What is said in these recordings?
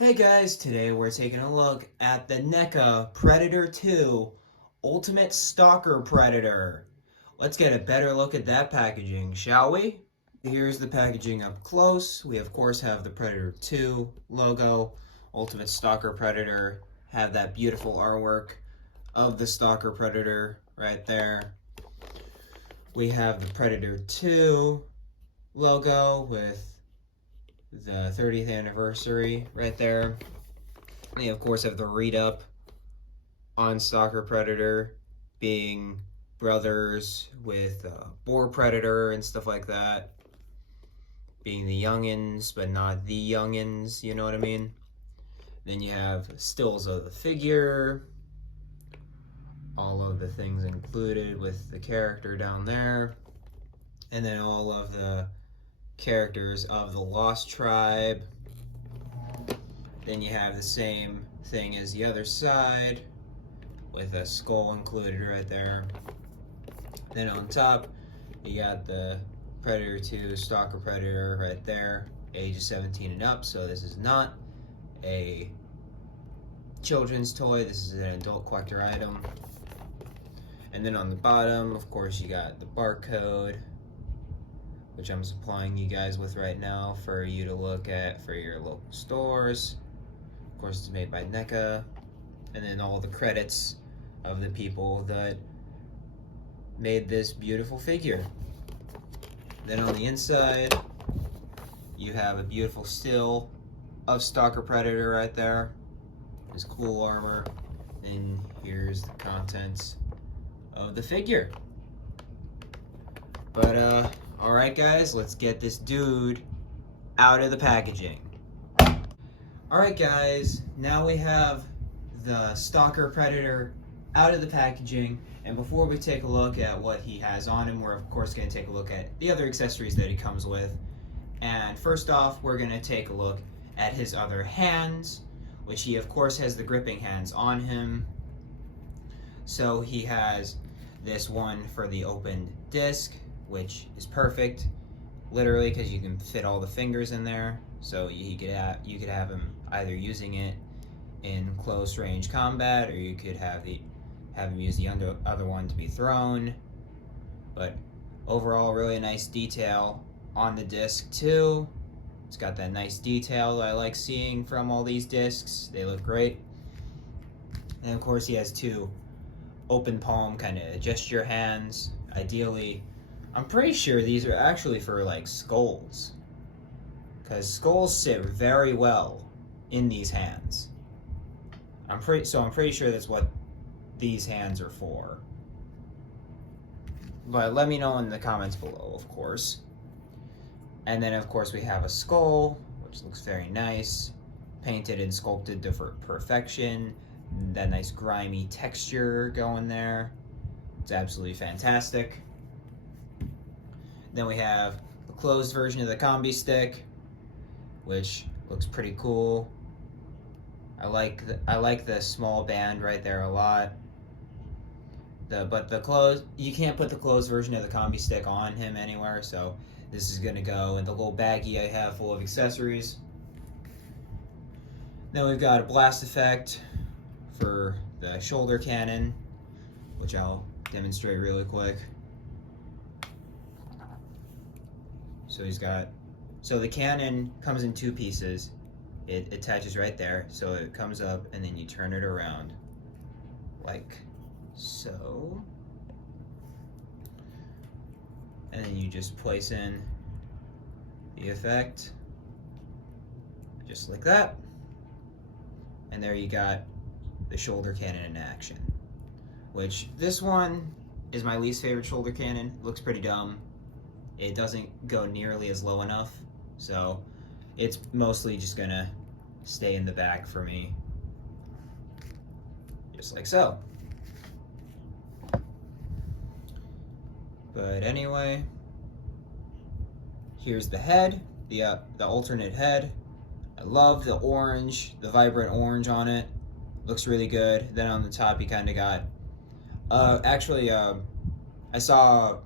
Hey guys, today we're taking a look at the NECA Predator 2 Ultimate Stalker Predator. Let's get a better look at that packaging, shall we? Here's the packaging up close. We of course have the Predator 2 logo, Ultimate Stalker Predator, have that beautiful artwork of the Stalker Predator right there. We have the Predator 2 logo with the 30th anniversary right there. We of course have the read up on Stalker Predator being brothers with Boar Predator and stuff like that. Being the youngins, but not the youngins, you know what I mean? Then you have stills of the figure, all of the things included with the character down there, and then all of the characters of the Lost Tribe. Then you have the same thing as the other side with a skull included right there. Then on top you got the Predator 2 Stalker Predator right there, ages 17 and up, so this is not a children's toy, this is an adult collector item. And then on the bottom, of course, you got the barcode, which I'm supplying you guys with right now for you to look at for your local stores. Of course, it's made by NECA. And then all the credits of the people that made this beautiful figure. Then on the inside, you have a beautiful still of Stalker Predator right there. His cool armor. And here's the contents of the figure. But alright guys, let's get this dude out of the packaging. Alright guys, now we have the Stalker Predator out of the packaging, and before we take a look at what he has on him, we're of course going to take a look at the other accessories that he comes with. And first off, we're going to take a look at his other hands, which he of course has the gripping hands on him. So he has this one for the open disc, which is perfect, literally, because you can fit all the fingers in there. So you could have him either using it in close range combat, or you could have him use the other one to be thrown. But overall, really nice detail on the disc too. It's got that nice detail that I like seeing from all these discs. They look great. And of course, he has two open palm kind of gesture hands. Ideally, I'm pretty sure these are actually for like skulls, because skulls sit very well in these hands. I'm pretty sure that's what these hands are for. But let me know in the comments below, of course. And then of course we have a skull, which looks very nice, painted and sculpted to perfection. That nice grimy texture going there. It's absolutely fantastic. Then we have the closed version of the combi stick, which looks pretty cool. I like the small band right there a lot. But you can't put the closed version of the combi stick on him anywhere, so this is gonna go in the little baggie I have full of accessories. Then we've got a blast effect for the shoulder cannon, which I'll demonstrate really quick. So the cannon comes in two pieces. It attaches right there, so it comes up and then you turn it around like so. And then you just place in the effect just like that. And there you got the shoulder cannon in action. Which, this one is my least favorite shoulder cannon. It looks pretty dumb. It doesn't go nearly as low enough, so it's mostly just gonna stay in the back for me. Just like so. But anyway, here's the head, the alternate head. I love the orange, the vibrant orange on it. Looks really good. Then on the top, you kind of got. I saw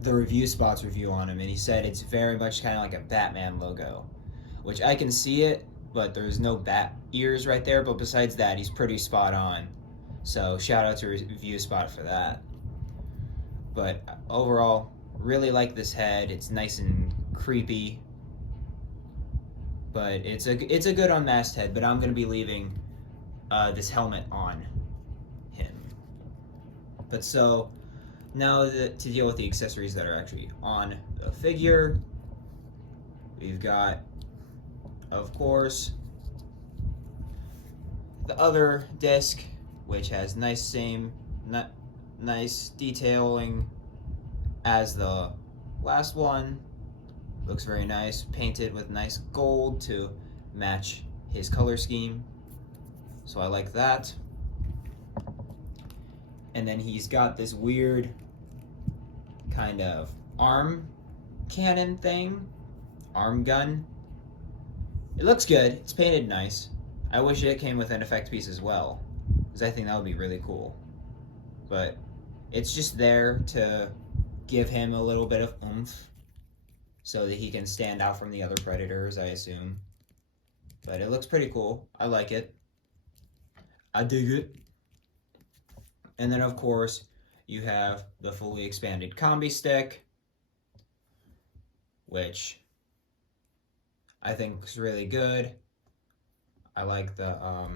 the review spot's review on him, and he said it's very much kind of like a Batman logo, which I can see it, but there's no bat ears right there. But besides that, he's pretty spot on. So shout out to Review Spot for that. But overall, really like this head. It's nice and creepy, but it's a good unmasked head. But I'm gonna be leaving this helmet on him. But so now to deal with the accessories that are actually on the figure, we've got, of course, the other disc, which has nice detailing as the last one. Looks very nice, painted with nice gold to match his color scheme. So I like that. And then he's got this weird kind of arm cannon thing, arm gun. It looks good. It's painted nice. I wish it came with an effect piece as well, because I think that would be really cool. But it's just there to give him a little bit of oomph so that he can stand out from the other predators, I assume. But it looks pretty cool. I like it. I dig it. And then, of course, you have the fully expanded combi stick, which I think is really good. I like the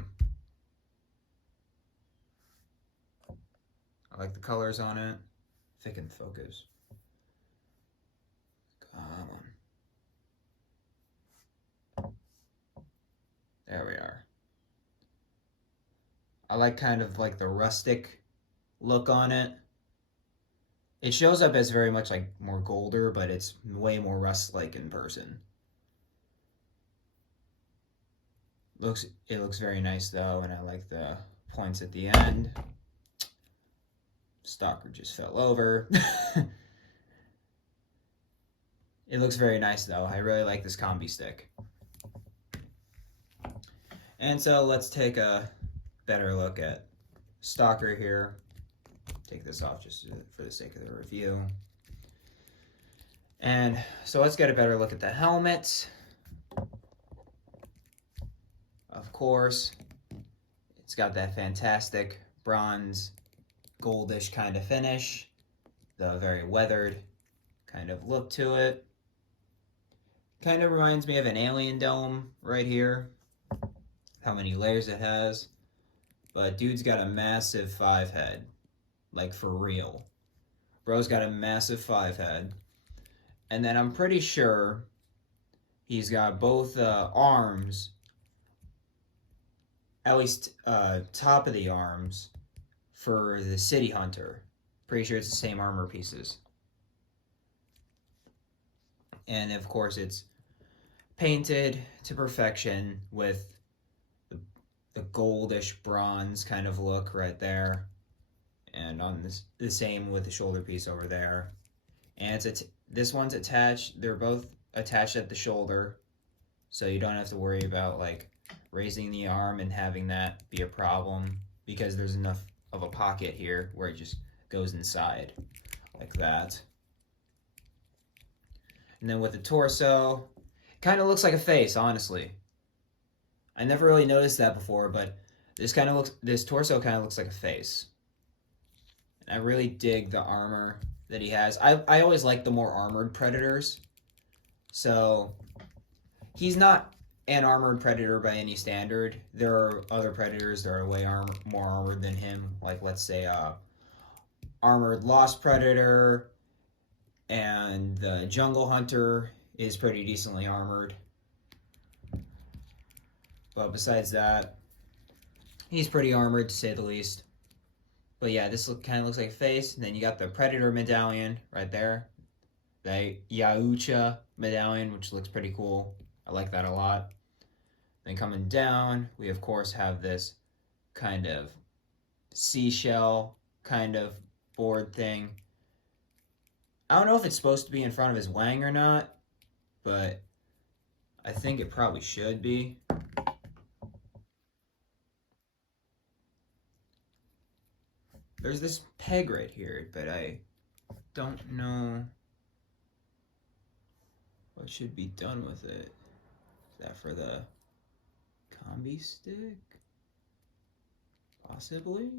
colors on it. If it can focus. Come on. There we are. I like kind of like the rustic look on it. It shows up as very much like more golder, but it's way more rust-like in person. It looks very nice though, and I like the points at the end. Stalker just fell over. It looks very nice though. I really like this combi stick. And so let's take a better look at Stalker here. Take this off just for the sake of the review. And so let's get a better look at the helmet. Of course, it's got that fantastic bronze, goldish kind of finish, the very weathered kind of look to it. Kind of reminds me of an alien dome right here, how many layers it has. But dude's got a massive 5 head, like for real. Bro's got a massive 5 head. And then I'm pretty sure he's got both arms, at least top of the arms, for the City Hunter. Pretty sure it's the same armor pieces. And of course it's painted to perfection with the goldish bronze kind of look right there. And on the same with the shoulder piece over there. And this one's attached. They're both attached at the shoulder, so you don't have to worry about like raising the arm and having that be a problem, because there's enough of a pocket here where it just goes inside like that. And then with the torso, it kind of looks like a face, honestly. I never really noticed that before, but this torso kind of looks like a face. And I really dig the armor that he has. I always like the more armored predators. So he's not an armored predator by any standard. There are other predators that are way more armored than him. Like, let's say, armored lost predator, and the jungle hunter is pretty decently armored. But besides that, he's pretty armored to say the least. But yeah, this kind of looks like a face. And then you got the Predator medallion right there. The Yaucha medallion, which looks pretty cool. I like that a lot. Then coming down, we of course have this kind of seashell kind of board thing. I don't know if it's supposed to be in front of his wang or not, but I think it probably should be. There's this peg right here, but I don't know what should be done with it. Is that for the combi stick? Possibly?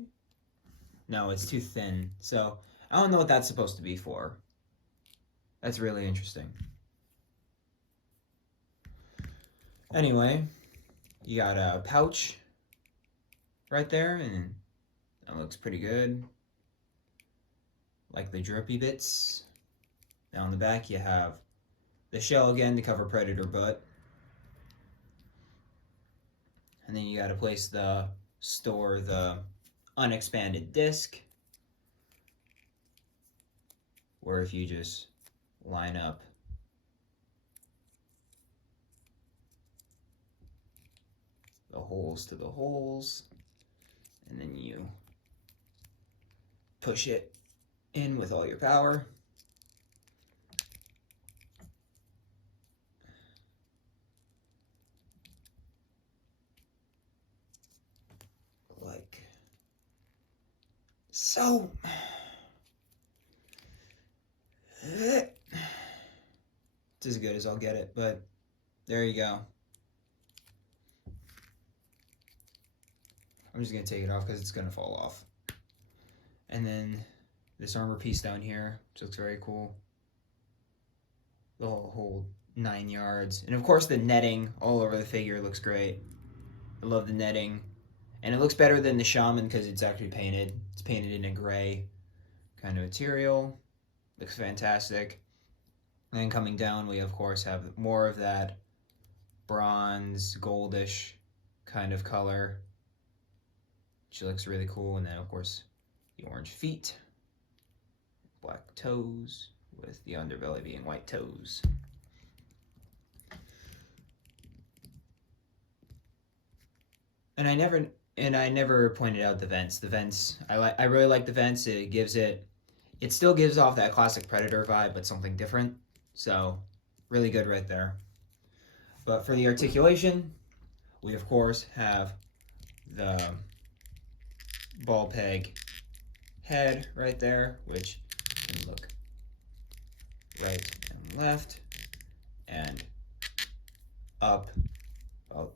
No, it's too thin. So, I don't know what that's supposed to be for. That's really interesting. Anyway, you got a pouch right there, and that looks pretty good. Like the drippy bits. Down the back, you have the shell again to cover predator butt. And then you got a place to store the unexpanded disc, or if you just line up the holes to the holes, and then you push it in with all your power. Like so. It's as good as I'll get it, but there you go. I'm just going to take it off because it's going to fall off. And then this armor piece down here, which looks very cool. The whole 9 yards. And of course the netting all over the figure looks great. I love the netting. And it looks better than the Shaman because it's actually painted. It's painted in a gray kind of material. Looks fantastic. And then coming down, we of course have more of that bronze, goldish kind of color, which looks really cool. And then of course the orange feet, black toes, with the underbelly being white toes. And I never pointed out the vents. The vents, I really like the vents. It still gives off that classic Predator vibe, but something different. So, really good right there. But for the articulation, we of course have the ball peg head right there, which can look right and left and up about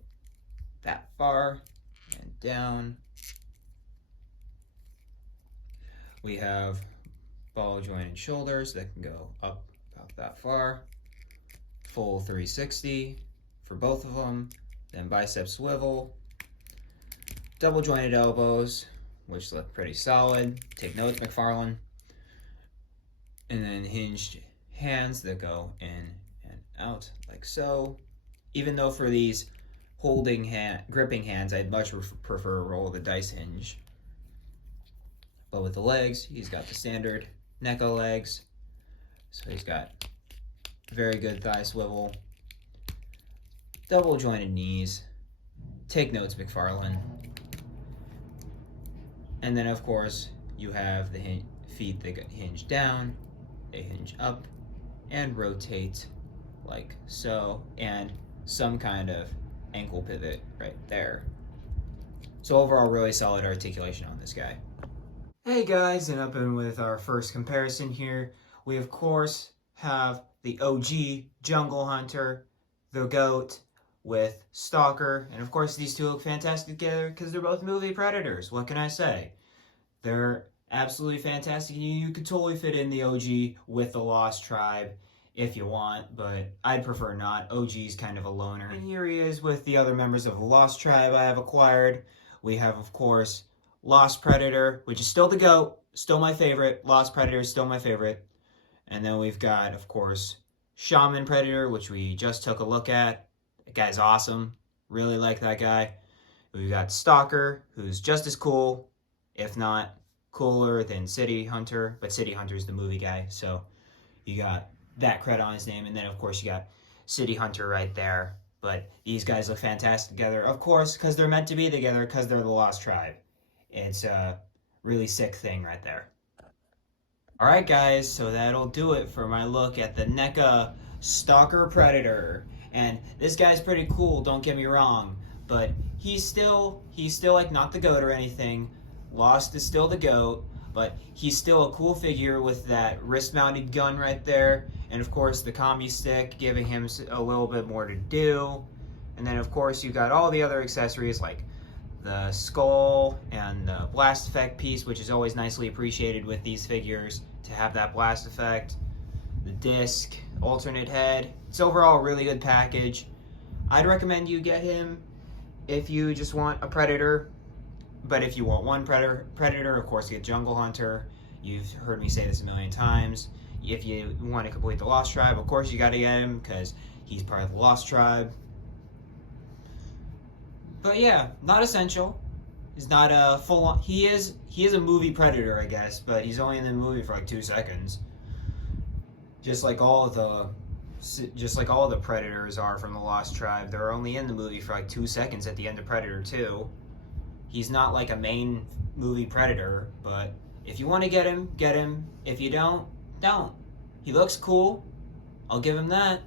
that far and down. We have ball jointed shoulders that can go up about that far, full 360 for both of them, then bicep swivel, double jointed elbows, which look pretty solid. Take notes, McFarlane. And then hinged hands that go in and out like so. Even though for these gripping hands, I'd much prefer a roll of the dice hinge. But with the legs, he's got the standard NECA legs. So he's got very good thigh swivel, double jointed knees. Take notes, McFarlane. And then of course you have the feet that get hinged down, they hinge up and rotate like so, and some kind of ankle pivot right there. So overall, really solid articulation on this guy. Hey guys, and up and with our first comparison here, we of course have the OG Jungle Hunter, the GOAT, with Stalker, and of course these two look fantastic together because they're both movie Predators. What can I say? They're absolutely fantastic. You could totally fit in the OG with the Lost Tribe if you want, but I'd prefer not. OG's kind of a loner. And here he is with the other members of the Lost Tribe I have acquired. We have, of course, Lost Predator, which is still the GOAT, still my favorite. Lost Predator is still my favorite. And then we've got, of course, Shaman Predator, which we just took a look at. That guy's awesome. Really like that guy. We've got Stalker, who's just as cool, if not cooler than City Hunter. But City Hunter's the movie guy, so you got that credit on his name. And then, of course, you got City Hunter right there. But these guys look fantastic together, of course, because they're meant to be together, because they're the Lost Tribe. It's a really sick thing right there. Alright guys, so that'll do it for my look at the NECA Stalker Predator. And this guy's pretty cool, don't get me wrong, but he's still like not the GOAT or anything. Lost is still the GOAT, but he's still a cool figure with that wrist-mounted gun right there, and of course the combi stick giving him a little bit more to do. And then of course you got all the other accessories like the skull and the blast effect piece, which is always nicely appreciated with these figures to have that blast effect. The disc, alternate head. It's overall a really good package. I'd recommend you get him if you just want a Predator. But if you want one Predator, of course, get Jungle Hunter. You've heard me say this a million times. If you want to complete the Lost Tribe, of course, you got to get him because he's part of the Lost Tribe. But yeah, not essential. He's not a full-on... He is a movie Predator, I guess, but he's only in the movie for like 2 seconds. Just like all the Predators are from the Lost Tribe. They're only in the movie for like 2 seconds at the end of Predator 2. He's not like a main movie Predator, but if you want to get him, get him. If you don't, don't. He looks cool. I'll give him that.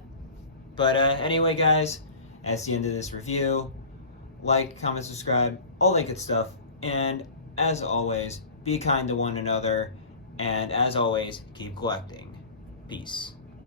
But anyway, guys, that's the end of this review. Like, comment, subscribe, all that good stuff. And as always, be kind to one another. And as always, keep collecting. Peace.